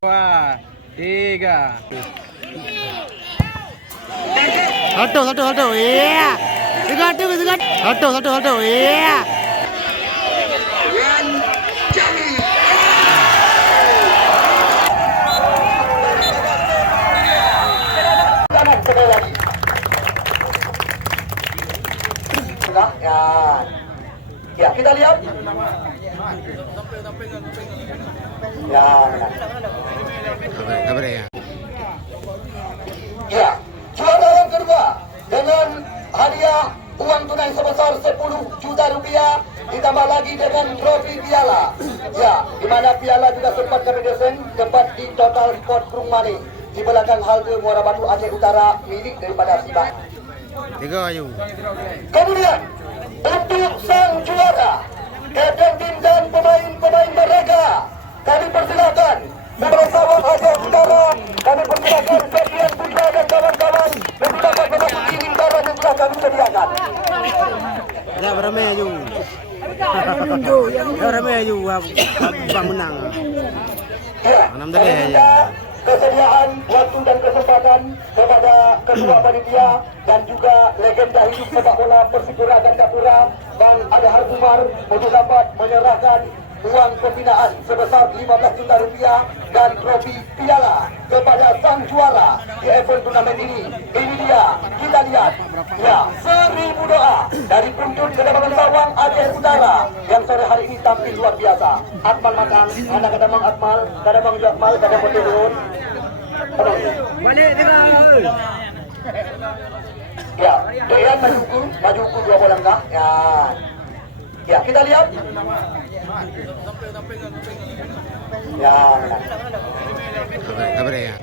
Dua, tiga. Satu, iya. Satu, iya. Ya, kita lihat. Ya, Kabar ya. ya, juara yang kedua dengan hadiah uang tunai sebesar 10 juta rupiah ditambah lagi dengan trofi piala. Ya, di mana piala juga sempat kami desain tempat di Total Sport Room Money di belakang halte Muara Batu Aceh Utara milik daripada Siba. 3 ayu. Kemudian untuk sang juara, kapten tim dan pemain-pemain mereka, kami persilakan bersama Aceh Utara, kami persilakan Sekian Putra dan kawan-kawan untuk dapat memasuki lingkaran yang telah kami sediakan. Ya beramai ayu. Ya beramai ayu. Bang menang. Ya, Enam tadi kami ya. minta kesediaan waktu dan kesempatan kepada ketua panitia dan juga legenda hidup sepak bola Persipura Gandapura Bang Adhar Umar untuk dapat menyerahkan uang pembinaan sebesar 15 juta rupiah dan trofi piala kepada sang juara di event turnamen ini. Ini dia, kita lihat. Ya, 1000 doa dari Puncuk Kedamang Sawang Aceh Utara yang sore hari ini tampil luar biasa. Akmal Matang, anak Kadamang Akmal, Kadamang Jakmal, Kadamang Turun. Balik tinggal. Ya, Dean majuku 2 langkah. Ya. Ya, kita lihat. Ya, Kabar ya.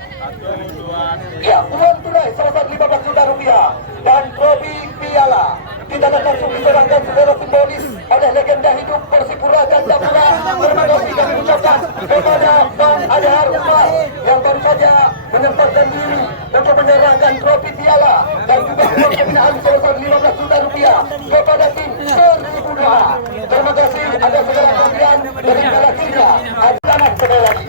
ya, uang tunai sebesar 15 juta rupiah dan trofi piala kita akan langsung diserahkan secara simbolis oleh legenda hidup Persipura Gandapura. Terima kasih kami ucapkan kepada Bang Adhar Umar yang baru saja menyempatkan diri untuk menyerahkan trofi piala dan juga uang pembinaan sebesar 15 juta rupiah kepada tim 1000 doa. Terima kasih atas segala perhatian dari segala kita. Tangan sekali lagi.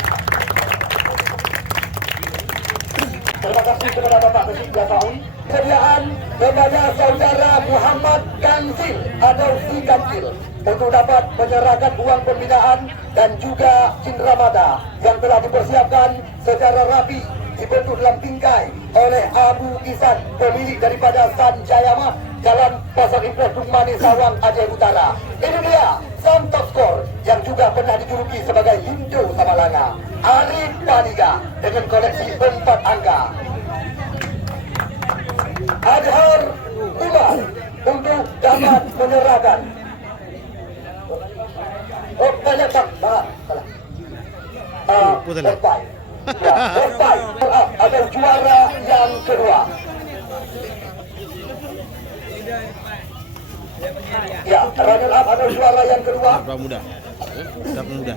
Terima kasih kepada Bapak Besik Jataun. Sediaan kepada saudara Muhammad Kansil atau Si Kansil untuk dapat menyerahkan uang pembinaan dan juga cindramata yang telah dipersiapkan secara rapi dibentuk dalam bingkai oleh Abu Isan, pemilik daripada Sanjayama Jalan Pasar Impres Dumani Sawang Aceh Utara. Ini dia sang top skor yang juga pernah dijuluki sebagai Hindu Samalanga, Arif Paniga dengan koleksi 4 angka. Adhar Umar untuk dapat menyerahkan. Oh, banyak tak? Salah. Lepai. Ya, lepai. Ada juara yang kedua. Ya, runner up ada juara yang kedua. Berapa muda? Berapa muda?